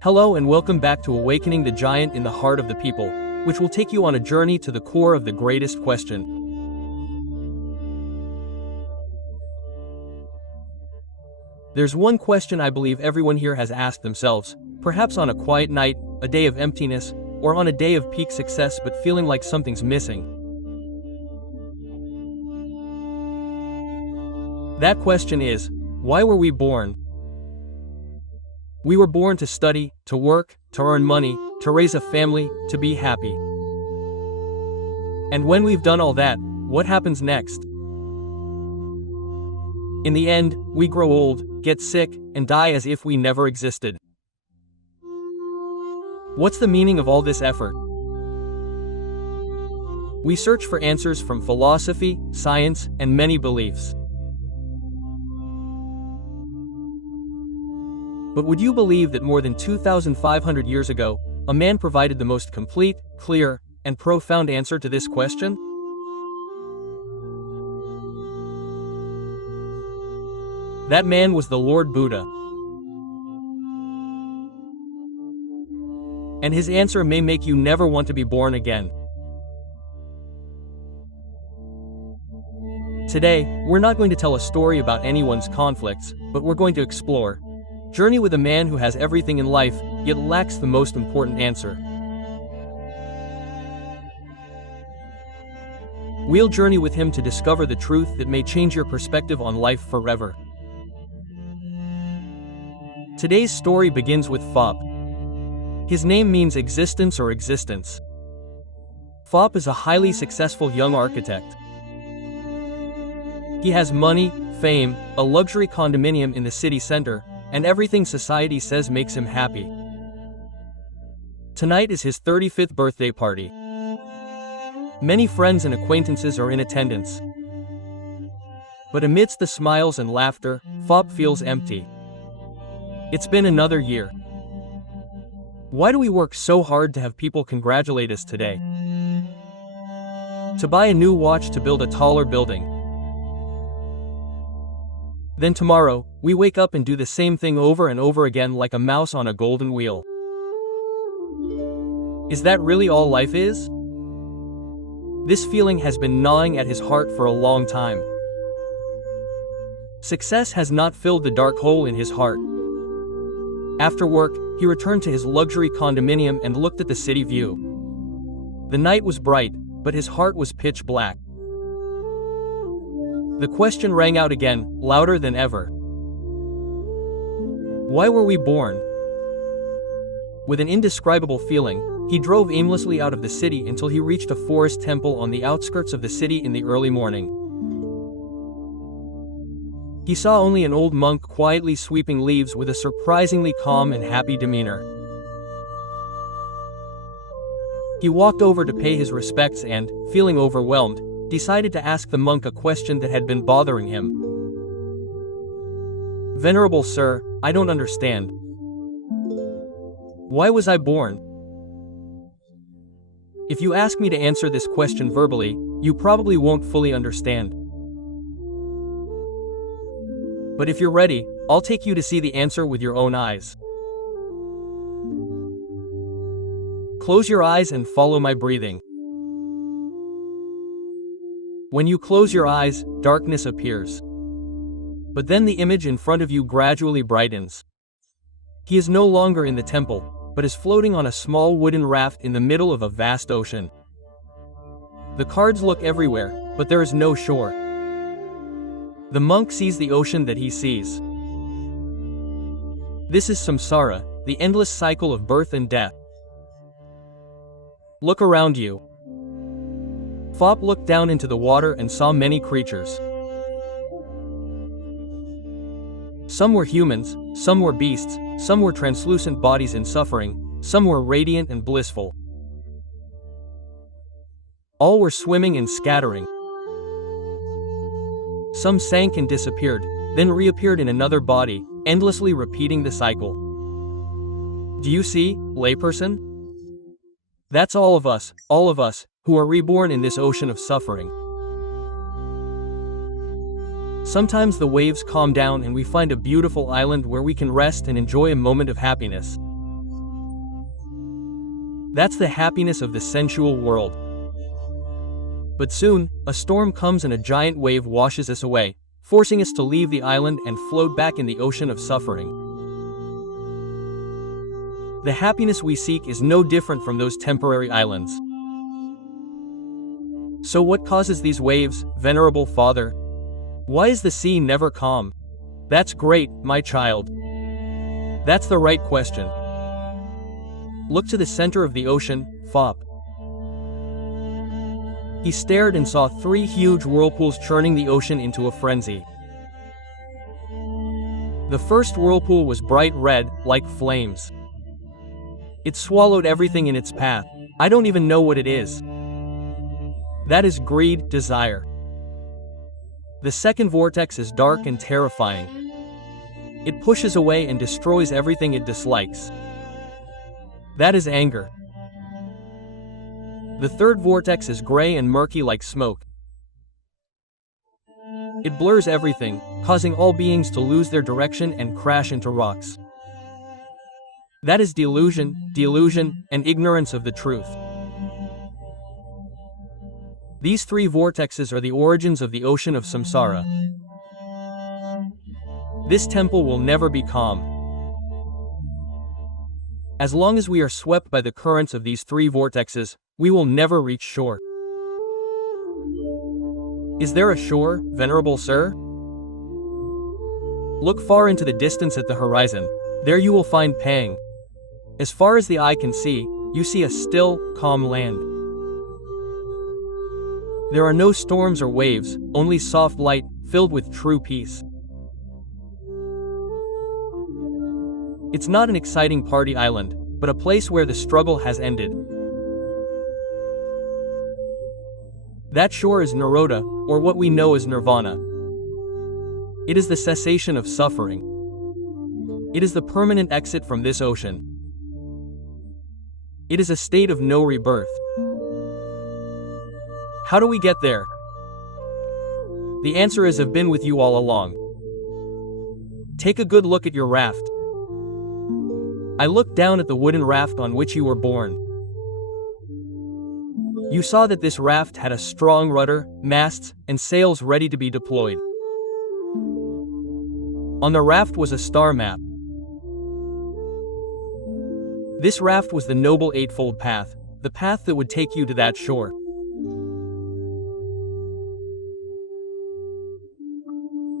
Hello and welcome back to Awakening the Giant in the Heart of the People, which will take you on a journey to the core of the greatest question. There's one question I believe everyone here has asked themselves, perhaps on a quiet night, a day of emptiness, or on a day of peak success but feeling like something's missing. That question is, why were we born? We were born to study, to work, to earn money, to raise a family, to be happy. And when we've done all that, what happens next? In the end, we grow old, get sick, and die as if we never existed. What's the meaning of all this effort? We search for answers from philosophy, science, and many beliefs. But would you believe that more than 2,500 years ago, a man provided the most complete, clear, and profound answer to this question? That man was the Lord Buddha. And his answer may make you never want to be born again. Today, we're not going to tell a story about anyone's conflicts, but we're going to explore. Journey with a man who has everything in life, yet lacks the most important answer. We'll journey with him to discover the truth that may change your perspective on life forever. Today's story begins with Phop. His name means existence or existence. Phop is a highly successful young architect. He has money, fame, a luxury condominium in the city center, and everything society says makes him happy. Tonight is his 35th birthday party. Many friends and acquaintances are in attendance. But amidst the smiles and laughter, Phop feels empty. It's been another year. Why do we work so hard to have people congratulate us today? To buy a new watch, to build a taller building. Then tomorrow, we wake up and do the same thing over and over again like a mouse on a golden wheel. Is that really all life is? This feeling has been gnawing at his heart for a long time. Success has not filled the dark hole in his heart. After work, he returned to his luxury condominium and looked at the city view. The night was bright, but his heart was pitch black. The question rang out again, louder than ever. Why were we born? With an indescribable feeling, he drove aimlessly out of the city until he reached a forest temple on the outskirts of the city in the early morning. He saw only an old monk quietly sweeping leaves with a surprisingly calm and happy demeanor. He walked over to pay his respects and, feeling overwhelmed, decided to ask the monk a question that had been bothering him. "Venerable sir, I don't understand. Why was I born?" If you ask me to answer this question verbally, you probably won't fully understand. But if you're ready, I'll take you to see the answer with your own eyes. Close your eyes and follow my breathing. When you close your eyes, darkness appears. But then the image in front of you gradually brightens. He is no longer in the temple, but is floating on a small wooden raft in the middle of a vast ocean. The cards look everywhere, but there is no shore. The monk sees the ocean that he sees. This is samsara, the endless cycle of birth and death. Look around you. Phop looked down into the water and saw many creatures. Some were humans, some were beasts, some were translucent bodies in suffering, some were radiant and blissful. All were swimming and scattering. Some sank and disappeared, then reappeared in another body, endlessly repeating the cycle. Do you see, layperson? That's all of us, who are reborn in this ocean of suffering. Sometimes the waves calm down and we find a beautiful island where we can rest and enjoy a moment of happiness. That's the happiness of the sensual world. But soon, a storm comes and a giant wave washes us away, forcing us to leave the island and float back in the ocean of suffering. The happiness we seek is no different from those temporary islands. So what causes these waves, venerable father? Why is the sea never calm? That's great, my child. That's the right question. Look to the center of the ocean, Fop. He stared and saw 3 huge whirlpools churning the ocean into a frenzy. The first whirlpool was bright red, like flames. It swallowed everything in its path. I don't even know what it is. That is greed, desire. The second vortex is dark and terrifying. It pushes away and destroys everything it dislikes. That is anger. The third vortex is gray and murky like smoke. It blurs everything, causing all beings to lose their direction and crash into rocks. That is delusion, and ignorance of the truth. These 3 vortexes are the origins of the ocean of samsara. This temple will never be calm. As long as we are swept by the currents of these 3 vortexes, we will never reach shore. Is there a shore, venerable sir? Look far into the distance at the horizon. There you will find Pang. As far as the eye can see, you see a still, calm land. There are no storms or waves, only soft light, filled with true peace. It's not an exciting party island, but a place where the struggle has ended. That shore is Nirodha, or what we know as Nirvana. It is the cessation of suffering. It is the permanent exit from this ocean. It is a state of no rebirth. How do we get there? The answer is I've been with you all along. Take a good look at your raft. I looked down at the wooden raft on which you were born. You saw that this raft had a strong rudder, masts, and sails ready to be deployed. On the raft was a star map. This raft was the noble eightfold path, the path that would take you to that shore.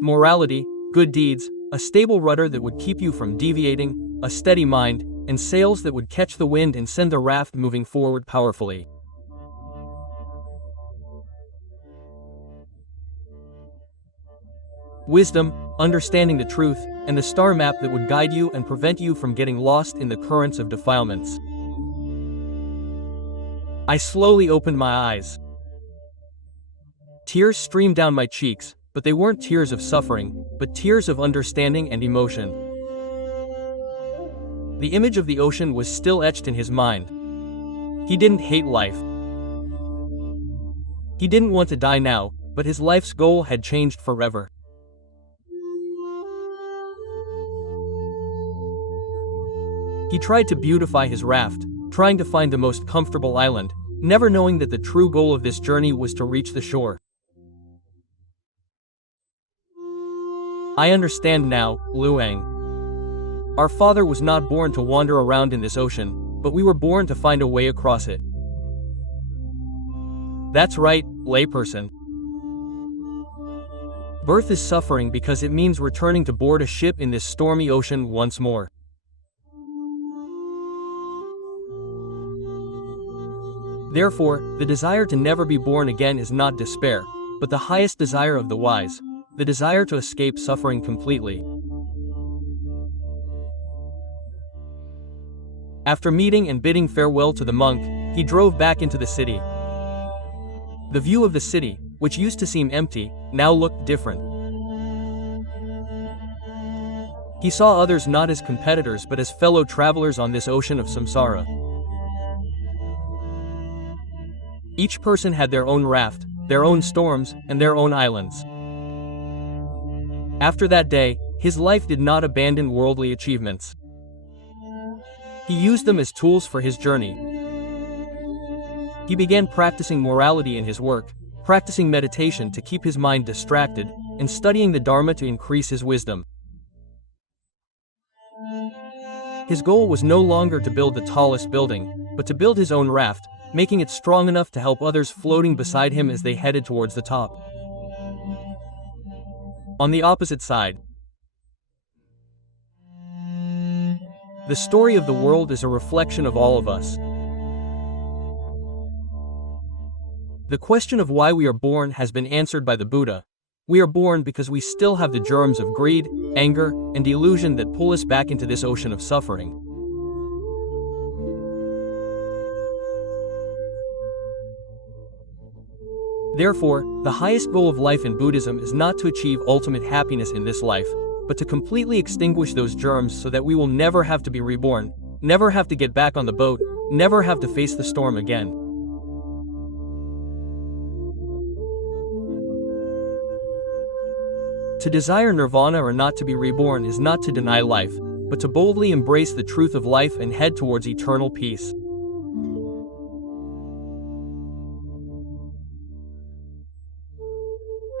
Morality, good deeds, a stable rudder that would keep you from deviating, a steady mind, and sails that would catch the wind and send the raft moving forward powerfully. Wisdom, understanding the truth, and the star map that would guide you and prevent you from getting lost in the currents of defilements. I slowly opened my eyes. Tears streamed down my cheeks, but they weren't tears of suffering, but tears of understanding and emotion. The image of the ocean was still etched in his mind. He didn't hate life. He didn't want to die now, but his life's goal had changed forever. He tried to beautify his raft, trying to find the most comfortable island, never knowing that the true goal of this journey was to reach the shore. I understand now, Luang. Our father was not born to wander around in this ocean, but we were born to find a way across it. That's right, layperson. Birth is suffering because it means returning to board a ship in this stormy ocean once more. Therefore, the desire to never be born again is not despair, but the highest desire of the wise, the desire to escape suffering completely. After meeting and bidding farewell to the monk, he drove back into the city. The view of the city, which used to seem empty, now looked different. He saw others not as competitors but as fellow travelers on this ocean of samsara. Each person had their own raft, their own storms, and their own islands. After that day, his life did not abandon worldly achievements. He used them as tools for his journey. He began practicing morality in his work, practicing meditation to keep his mind distracted, and studying the Dharma to increase his wisdom. His goal was no longer to build the tallest building, but to build his own raft, making it strong enough to help others floating beside him as they headed towards the top. On the opposite side, the story of the world is a reflection of all of us. The question of why we are born has been answered by the Buddha. We are born because we still have the germs of greed, anger, and delusion that pull us back into this ocean of suffering. Therefore, the highest goal of life in Buddhism is not to achieve ultimate happiness in this life, but to completely extinguish those germs so that we will never have to be reborn, never have to get back on the boat, never have to face the storm again. To desire nirvana or not to be reborn is not to deny life, but to boldly embrace the truth of life and head towards eternal peace.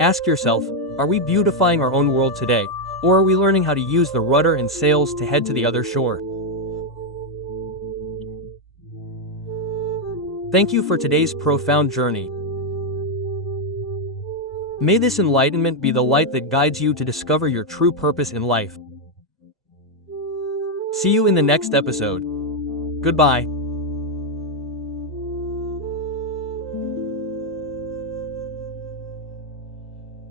Ask yourself, are we beautifying our own world today, or are we learning how to use the rudder and sails to head to the other shore? Thank you for today's profound journey. May this enlightenment be the light that guides you to discover your true purpose in life. See you in the next episode. Goodbye.